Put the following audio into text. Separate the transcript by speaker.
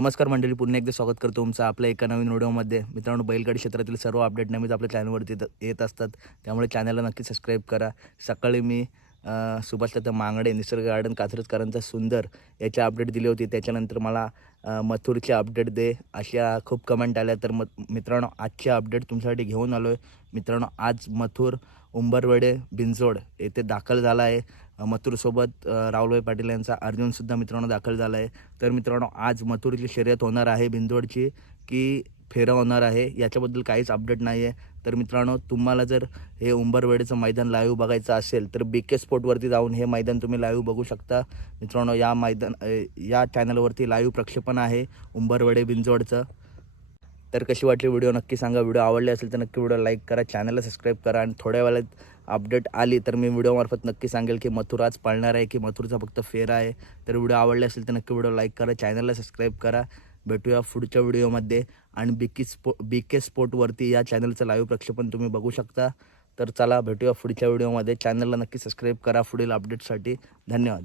Speaker 1: नमस्कार मंडळी पुन्हा एकदा स्वागत करतो तुमचं आपल्या एका नवीन व्हिडिओमध्ये. मित्रांनो बैलगाडी क्षेत्रातील सर्व अपडेट नेहमीच आपल्या चॅनलवरती येत- येत असतात. त्यामुळे चॅनलला नक्की सबस्क्राईब करा. सकाळी मी अ, तर मांगडे निसर्ग गार्डन कात्रजकरांचा सुंदर याची अपडेट दिली होती. त्याच्यानंतर मला मथुरची अपडेट दे. अशा खूप कमेंट आल्या. तर म मित्रांनो आजची अपडेट तुमच्यासाठी घेऊन आलो आहे मित्रांनो आज मथुर उंबरवेडे बिंजोड येथे दाखल झाला आहे. मथुरसोबत राहुलभाई पाटील यांचा अर्जुनसुद्धा मित्रांनो दाखल झाला आहे तर मित्रांनो आज मथुरची शर्यत होणार आहे भिंदवडची की फेरा होणार आहे याच्याबद्दल काहीच अपडेट नाही आहे तर मित्रांनो तुम्हाला जर हे उंबरवेडेचं मैदान लाईव्ह बघायचं असेल तर बी के स्पोर्टवरती जाऊन हे मैदान तुम्ही लाईव्ह बघू शकता. मित्रांनो या मैदान या चॅनलवरती लाईव्ह प्रक्षेपण आहे उंबरवेडे बिंजोडचं तर कशी वाटली व्हिडिओ नक्की सांगा. व्हिडिओ आवडले असेल तर नक्की व्हिडिओ लाईक करा चॅनलला सबस्क्राईब करा आणि थोड्या वेळात अपडेट आली तर मी व्हिडिओमार्फत नक्की सांगेल की मथुर आज पाळणार आहे की मथुरचा फक्त फेरा आहे. तर व्हिडिओ आवडले असेल तर नक्की व्हिडिओ लाईक करा चॅनलला सबस्क्राईब करा. भेटूया पुढच्या व्हिडिओमध्ये आणि बिकी स्पो बी के स्पोर्टवरती या चॅनलचं लाईव्ह प्रक्षेपण तुम्ही बघू शकता. तर चला भेटूया पुढच्या व्हिडिओमध्ये. चॅनलला नक्की सबस्क्राईब करा पुढील अपडेटसाठी. धन्यवाद.